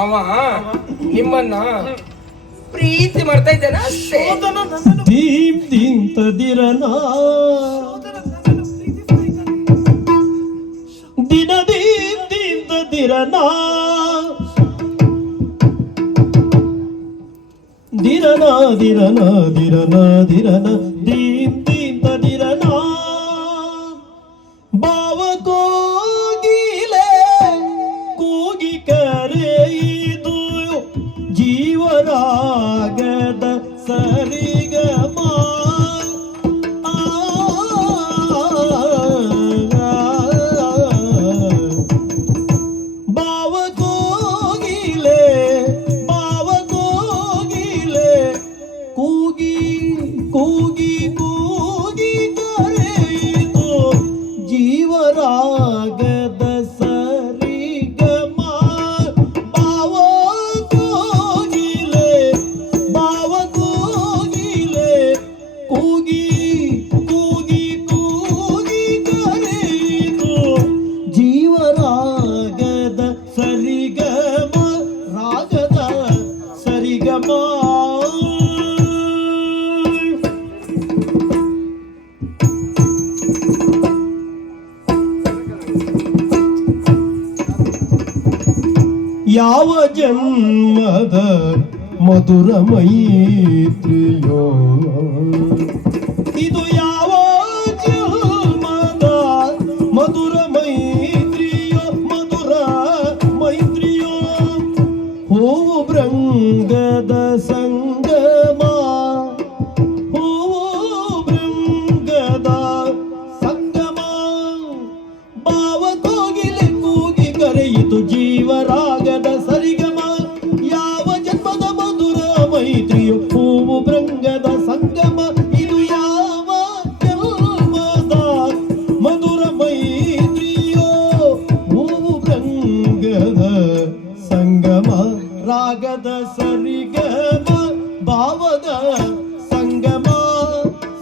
ಅವ ನಿಮ್ಮನ್ನ ಪ್ರೀತಿ ಮಾಡ್ತಾ ಇದ್ದಾನ ಅಷ್ಟೇ. ದೀಂ ದೀಂ ತದಿರನ ದಿನ ದೀಂ ದೀಂ ತದಿರನ ದಿರನ ದಿರನ ದಿರನ ದಿರನ ದೀಂ ದೀಂ ತದಿರನ ಬಾವ ಕೋಗಿಲೆ ಕೂಗಿ ಕರೆಯಿದು ಜೀವರಾಗದ ಸರಿಗಮ ಬಾವ ಕೋಗಿಲೆ ಕೂಗಿ ಕೂಗಿ ಕೂಗಿ ಕರೆಯಿತು ಜೀವರಾಗದ ಸರಿಗಮ ಬಾವ ಕೋಗಿಲೆ ಕೂಗಿ ಕೂಗಿ ಕೂಗಿ ಕರೆಯಿತು ಜೀವರಾಗದ ಸರಿಗಮ ರಾಗದ ಸರಿಗಮ. ಯಾವ ಜನ್ಮದ ಮಧುರ ಮೈತ್ರಿಯೋ ಇದು, ಯಾವ ಜನ್ಮದ ಮಧುರ ಮೈತ್ರಿಯೋ ಮಧುರ ಮೈತ್ರಿಯೋ ಹೂವು ಭೃಂಗದ ಸಂಗಮ ಹೂವು ಭೃಂಗದ ಸಂಗಮ ಬಾವ ಕೋಗಿಲೆ ಕೂಗಿ ಕರೆಯಿತು ಜೀವರಾಗದ ಸರಿಗಮ ಯಾವ ಜನ್ಮದ ಮಧುರ ಮೈತ್ರಿಯು ಹೂವು ಭೃಂಗದ ಸಂಗಮ ಇದು ಯಾವ ಜನ್ಮದ ಮಧುರ ಮೈತ್ರಿಯೋ ಹೂವು ಭೃಂಗದ ಸಂಗಮ ರಾಗದ ಸರಿಗಮ ಭಾವದ ಸಂಗಮ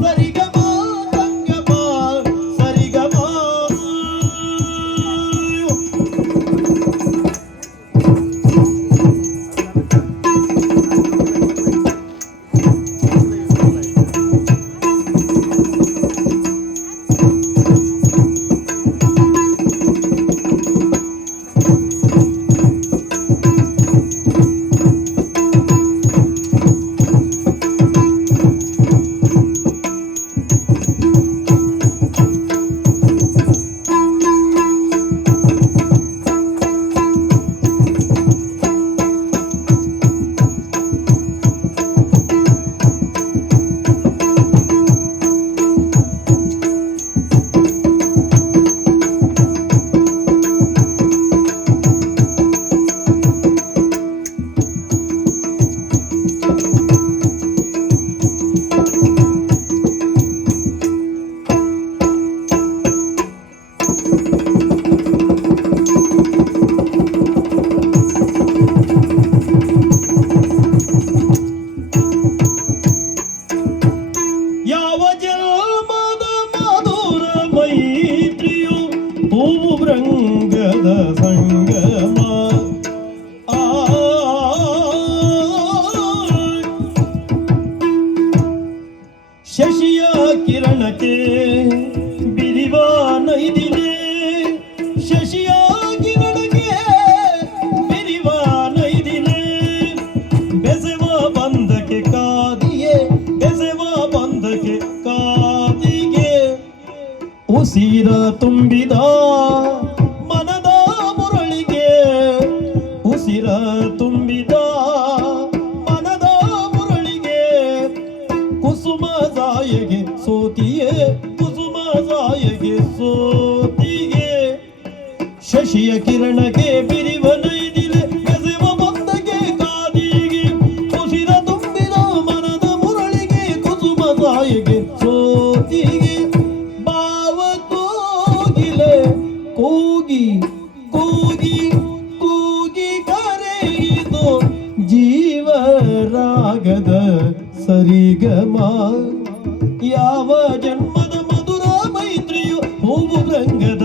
ಸರಿಗಮ ಸಂಗಮ ಸರಿಗಮ. ಯಾವ ಜನ್ಮದ ಮಧುರ ಮೈತ್ರಿಯು ಹೂವು ಭೃಂಗದ ಸಂಗಮ ಶಶಿಯ ಕಿರಣಕ್ಕೆ ಬಿರಿವ ನೈದಿಲೆ ಶಶಿಯ ಕಿರಣಕ್ಕೆ ಬಿರಿವ ನೈದಿಲೆ ಬೆಸೆವ ಬಂಧಕ್ಕೆ ಕಾದಿಯೇ ಬೆಸೆವ ಬಂಧಕ್ಕೆ ಕಾದಿಗೆ ಉಸಿರ ತುಂಬಿದ ಮನದ ಮುರಳಿಗೆ ಉಸಿರ ತುಂಬಿದ ಮನದ ಮುರಳಿಗೆ ಕುಸುಮ ಸಾಯಗೆ ಸೋತಿಯೇ ಕುಸುಮ ಸಾಯಗೆ ಸೋತಿಗೆ ಶಶಿಯ ಕಿರಣಕ್ಕೆ ಬಿರಿವ ನೈದಿಲೆ ಬೆಸೆವ ಬಂಧಕ್ಕೆ ಕಾದಿಗೆ ಉಸಿರ ತುಂಬಿದ ಮನದ ಮುರಳಿಗೆ ಕುಸುಮ ಸಾಯಗೆ ಸೋತಿಗೆ ಬಾವ ಕೋಗಿಲೆ ಕೂಗಿ ಕೂಗಿ ಕೂಗಿ ಕರೆಯಿತು ಜೀವರಾಗದ ಸರಿಗಮ ಯಾವ ಜನ್ಮದ ಮಧುರ ಮೈತ್ರಿಯು ಹೂವು ಭೃಂಗದ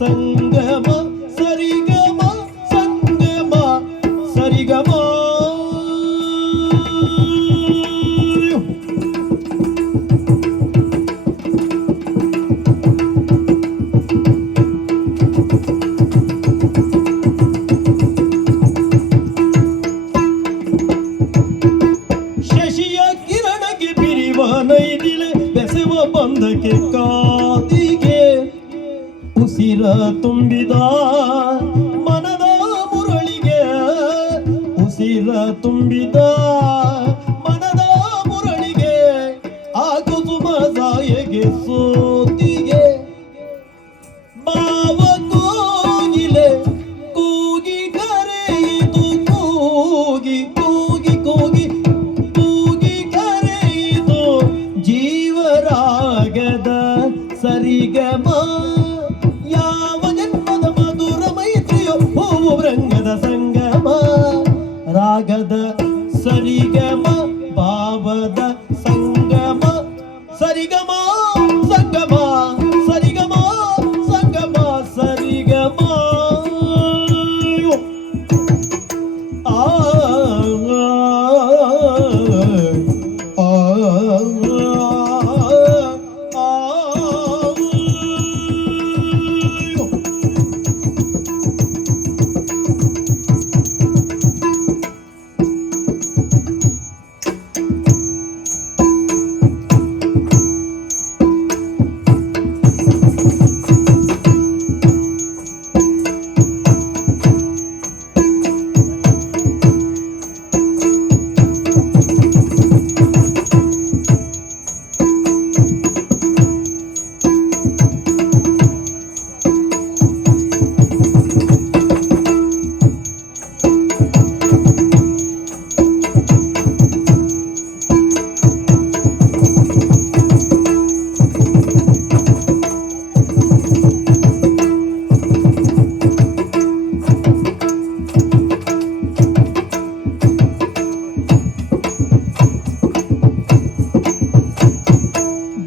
ಸಂಗಮ ಸರಿಗಮ ಸಂಗಮ ತುಂಬಿದ ಮನದ ಮುರಳಿಗೆ ಉಸಿರ ತುಂಬಿದ ಮನದ ಮುರಳಿಗೆ ಆ ಕುಸುಮ ಸಾಯಗೆ ಸೋತಿಗೆ ಬಾವ ಕೋಗಿಲೆ ಕೂಗಿ ಕರೆಯಿತು ಕೂಗಿ ಕೂಗಿ ಕೂಗಿ ಕೂಗಿ ಕರೆಯಿತು ಜೀವರಾಗದ ಸರಿಗಮ ಯಾವ ಜನ್ಮದ ಮಧುರ ಮೈತ್ರಿಯೋ ಹೂವು ರಂಗದ ಸಂಗಮ ರಾಗದ ಸರಿಗಮ ಭಾವದ ಸಂಗಮ ಸರಿಗಮ ಸಂಗಮ ಸರಿಗಮ ಸಂಗಮ ಸರಿಗಮ ಆ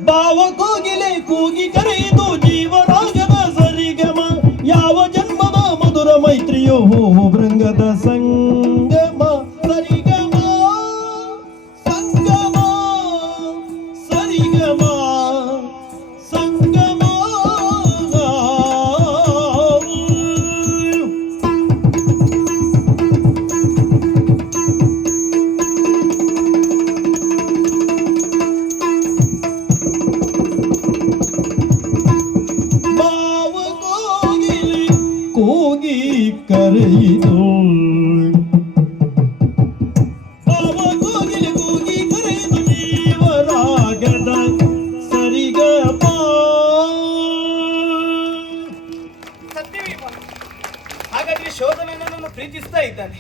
ಬಾವ ಕೋಗಿಲೆ ಕೂಗಿ ಕರೆಯಿತು ಜೀವರಾಗದ ಸರಿಗಮ ಯಾವ ಜನ್ಮದ ಮಧುರ ಮೈತ್ರಿಯೋ ಹೂವು ಭೃಂಗದ ಸಂಗಮ ಸರಿಗಮ ಸಂಗಮ ಸರಿಗಮ ಸಂಗಮ ಕೂಗಿ ಕರೆಯಿತು ಬಾವ ಕೋಗಿಲೆ ಕೂಗಿ ಕರೆಯಿತು ಜೀವರಾಗದ ಸರಿಗಮ ಸತ್ಯವೇ ಹಾಗಾದ್ರೆ ಶೋಧನ ನನ್ನನ್ನು ಪ್ರೀತಿಸ್ತಾ ಇದ್ದಾನೆ.